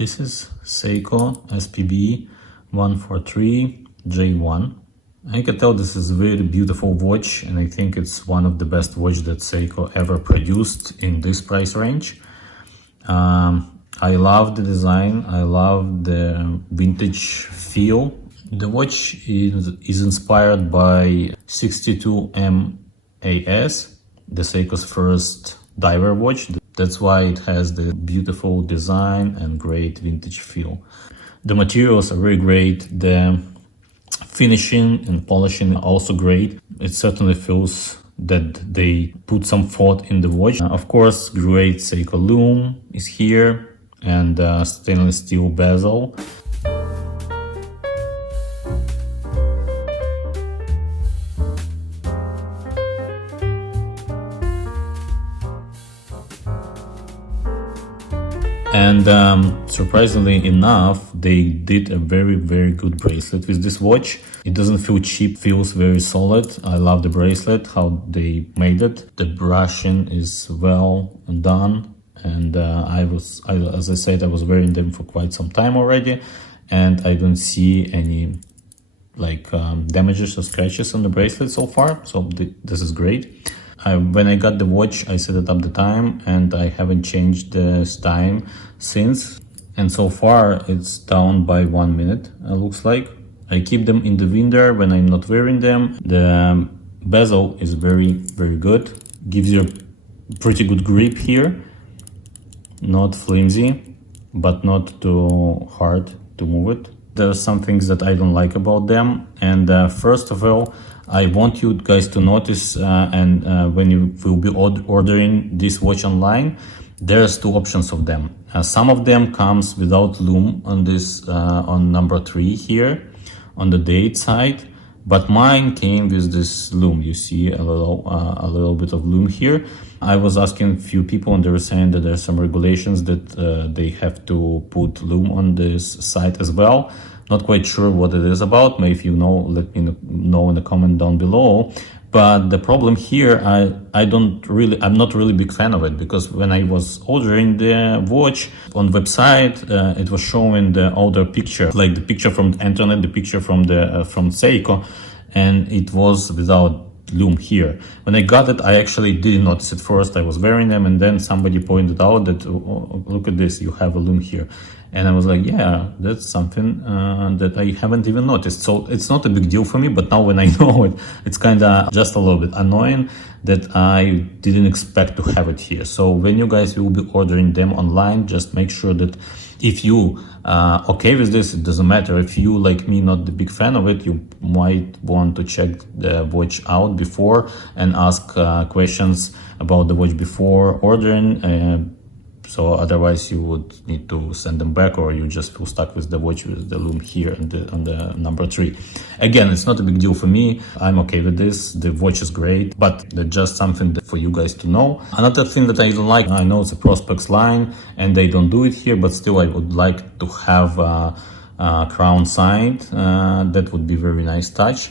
This is Seiko SPB 143J1. I can tell this is a very beautiful watch, and I think it's one of the best watches that Seiko ever produced in this price range. I love the design, I love the vintage feel. The watch is inspired by 62MAS, the Seiko's first diver watch. That's why it has the beautiful design and great vintage feel. The materials are very great. The finishing and polishing are also great. It certainly feels that they put some thought in the watch. Of course, great Seiko lume is here and stainless steel bezel. And surprisingly enough, they did a very good bracelet with this watch. It doesn't feel cheap, feels very solid. I love the bracelet, how they made it. The brushing is well done, and as I said, I was wearing them for quite some time already, and I don't see any damages or scratches on the bracelet so far, so this is great. When I got the watch, I set it up the time, and I haven't changed this time since. And so far, it's down by 1 minute, it looks like. I keep them in the window when I'm not wearing them. The bezel is very good. Gives you a pretty good grip here. Not flimsy, but not too hard to move it. There are some things that I don't like about them. And first of all, I want you guys to notice, when you will be ordering this watch online, there's two options of them. Some of them comes without lume on this, on number 3 here, on the date side, but mine came with this lume. You see a little bit of lume here. I was asking a few people, and they were saying that there's some regulations that they have to put lume on this side as well. Not quite sure what it is about. Maybe if you know, let me know in the comment down below. But the problem here, I'm not really big fan of it, because when I was ordering the watch on website, it was showing the older picture, like the picture from the internet, the picture from Seiko, and it was without lume here. When I got it, I actually didn't notice it first. I was wearing them, and then somebody pointed out that, oh, look at this, you have a lume here. And I was like, yeah, that's something that I haven't even noticed. So it's not a big deal for me, but now when I know it, it's kind of just a little bit annoying that I didn't expect to have it here. So when you guys will be ordering them online, just make sure that if you okay with this, it doesn't matter. If you, like me, not the big fan of it, you might want to check the watch out before and ask questions about the watch before ordering. So otherwise you would need to send them back, or you just feel stuck with the watch with the lume here on the number 3. Again, it's not a big deal for me. I'm okay with this. The watch is great, but that's just something for you guys to know. Another thing that I don't like, I know it's a Prospex line and they don't do it here, but still I would like to have a crown signed. That would be very nice touch.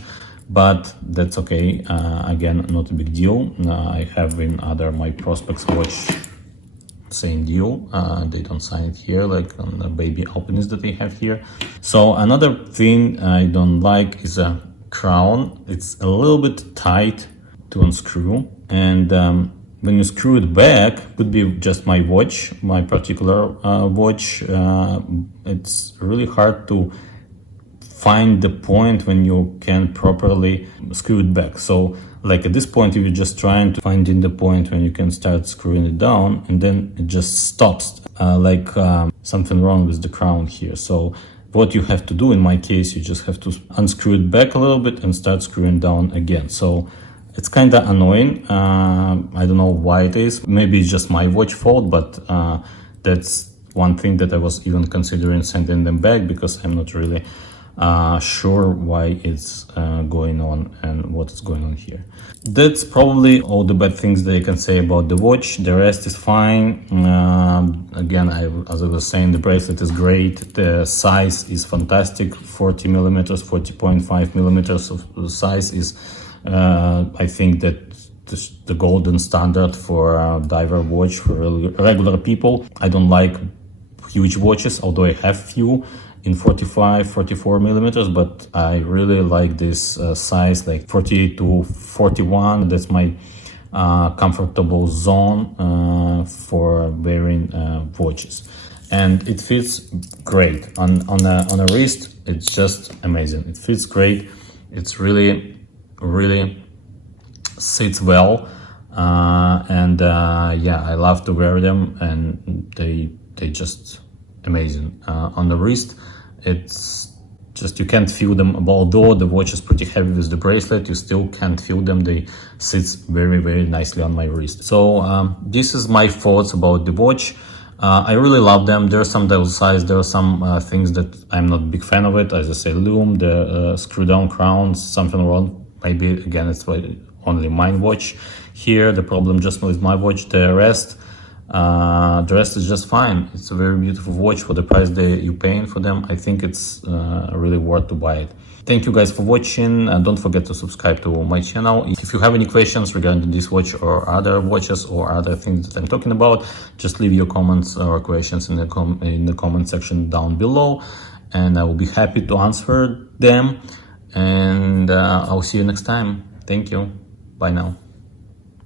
But that's okay. Again, not a big deal. I have in my Prospex watch, same deal. They don't sign it here, like on the baby openings that they have here. So another thing I don't like is a crown. It's a little bit tight to unscrew, and when you screw it back, could be just my watch, my particular watch, it's really hard to find the point when you can properly screw it back. So like at this point, if you're just trying to find in the point when you can start screwing it down, and then it just stops, something wrong with the crown here. So what you have to do, in my case, you just have to unscrew it back a little bit and start screwing down again. So it's kind of annoying. I don't know why it is. Maybe it's just my watch fault, but that's one thing that I was even considering sending them back, because I'm not really sure why it's going on and what is going on here. That's probably all the bad things that I can say about the watch. The rest is fine. Again, as I was saying, the bracelet is great. The size is fantastic. 40 millimeters, 40.5 millimeters of size is, I think that the golden standard for a diver watch for regular people. I don't like huge watches, although I have few in 45, 44 millimeters, but I really like this size, like 48 to 41. That's my comfortable zone for wearing watches, and it fits great on a wrist. It's just amazing. It fits great. It's really sits well, and yeah, I love to wear them, and they just amazing on the wrist. It's just, you can't feel them. Although the watch is pretty heavy with the bracelet, you still can't feel them. They sits very nicely on my wrist. So this is my thoughts about the watch. I really love them. There are some downsides. There are some things that I'm not a big fan of it. As I say, lume, the screw down crowns, something wrong. Maybe again, it's only my watch here. The problem just with my watch. The rest is just fine. It's a very beautiful watch for the price that you're paying for them. I think it's really worth to buy it. Thank you guys for watching, and don't forget to subscribe to my channel. If you have any questions regarding this watch or other watches or other things that I'm talking about, just leave your comments or questions in the comment section down below, and I will be happy to answer them. And I'll see you next time. Thank you. Bye now.